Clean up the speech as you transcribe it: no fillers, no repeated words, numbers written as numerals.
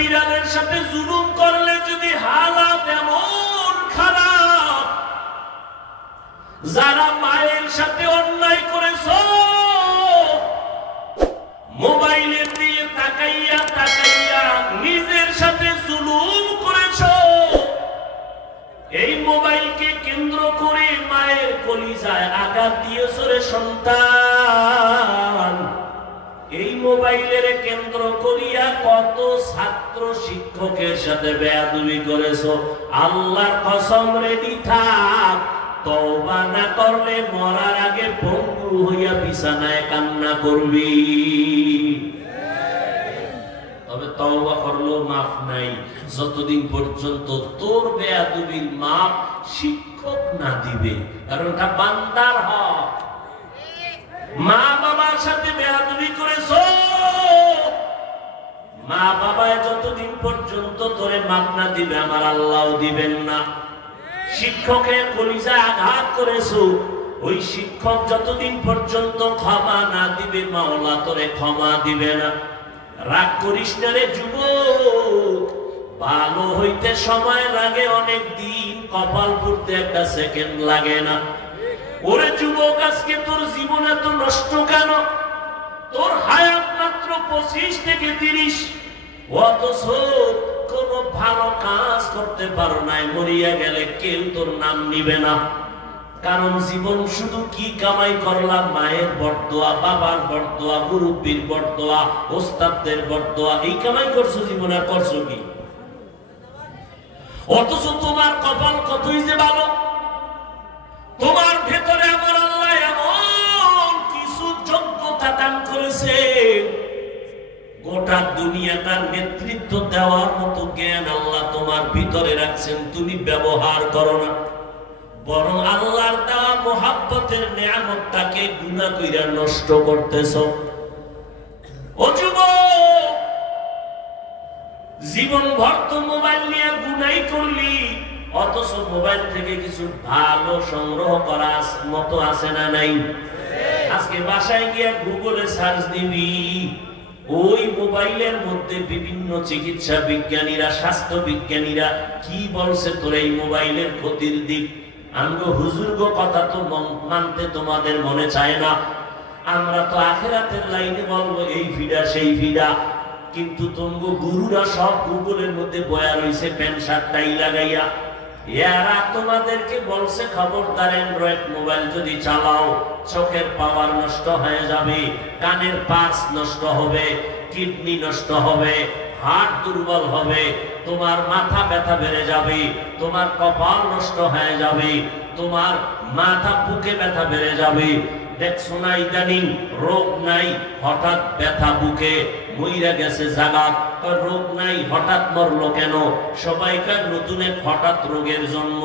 বিড়ালের সাথে জুলুম করলে যদি হালাত এমন খারাপ, যারা মায়ের সাথে অন্যায় করেছো, মোবাইলের দিয়ে তাকাইয়া তাকাইয়া নিজের সাথে জুলুম করেছো, এই মোবাইলকে কেন্দ্র করে মায়ের কলিজায় আঘাত দিয়েছো রে সন্তান। এই মোবাইলের কেন্দ্র করিয়া কত ছাত্র শিক্ষকের সাথে বেয়াদবি করেছো। আল্লাহর কসম রেডি থাক, তওবা না করলে মরার আগে পঙ্গু হইয়া বিছানায় কান্না করবি। তবে তওবা করলেও মাফ নাই যতদিন পর্যন্ত তোর বেয়াদবির মাপ শিক্ষক না দিবে, কারণ এটা বান্দার হক। মা বাবার সাথে বেয়াদবি করেছো, মা বাবা যতদিন পর্যন্ত তোরে মাপ না দিবে আমার আল্লাহও দিবেন না। শিক্ষকের কলিজায় আঘাত করেছো, ওই শিক্ষক যতদিন পর্যন্ত ক্ষমা না দিবে মাওলা তোরে ক্ষমা দিবে না। রাগ করিস না রে যুবক, ভালো হইতে সময় লাগে অনেক দিন, কপাল পুড়তে একটা সেকেন্ড লাগে না। ওরে যুবক, আজকে তোর জীবন এত নষ্ট কেন? তোর হায়াত মাত্র 25 থেকে 30, অথচ কোন ভালো কাজ করতে পারো নাই। মরিয়া গেলে কেউ তোর নাম নিবে না, কারণ জীবন শুধু কি কামাই করলাম? মায়ের বরদোয়া, বাবার বরদোয়া, মুরব্বীর বরদোয়া, ওস্তাদদের বরদোয়া, এই কামাই করছো জীবন। আর করছো কি? অথচ তোমার কপাল কতই যে ভালো, তোমার ভেতরে আমার আল্লাহ এমন কিছু যোগ্যতা দান করেছে, গোটা দুনিয়াটার নেতৃত্ব দেওয়ার মতো জ্ঞান আল্লাহ তোমার ভিতরে রাখছেন। তুমি ব্যবহার করো না, বরং আল্লাহর দেওয়া মুহাব্বতের নিয়ামতটাকে গুনাহ কইরা নষ্ট করতেছো। ও যুবক, জীবন ভর তো মোবাইল নিয়ে গুনাই করলি, অথচ মোবাইল থেকে কিছু ভালো সংগ্রহ করার মতো আছে না নাই? আজকে বাসায় গিয়ে গুগলে সার্চ দিবি, ওই মোবাইলের মধ্যে বিভিন্ন চিকিৎসা বিজ্ঞানীরা, স্বাস্থ্য বিজ্ঞানীরা কি বলছে তোর এই মোবাইলের ক্ষতির দিক। আমগো হুজুরগো কথা তো মানতে তোমাদের মনে চায় না। আমরা তো আখিরাতের লাইনে বলবো এই ফিডা সেই ফিডা, কিন্তু তোমগো গুরুরা সব গুগলের মধ্যে বয়া রইছে প্যান্ট শার্ট টাই লাগাইয়া। এরা তোমাদেরকে বলছে খবরদার, অ্যান্ড্রয়েড মোবাইল যদি চালাও চোখের পাওয়ার নষ্ট হয়ে যাবে, কানের পার্স নষ্ট হবে, কিডনি নষ্ট হবে, হার্ট দুর্বল হবে, তোমার মাথা ব্যথা বেড়ে যাবে, তোমার কপাল নষ্ট হয়ে যাবে, তোমার মাথা বুকে ব্যথা বেড়ে যাবে। দেখছো না ইদানিং রোগ নাই, হঠাৎ ব্যথা বুকে, মইরা গেছে জাগাত, রোগ নাই হঠাৎ মরলো কেন? সবাইকার নতুন এক হঠাৎ রোগের জন্ম।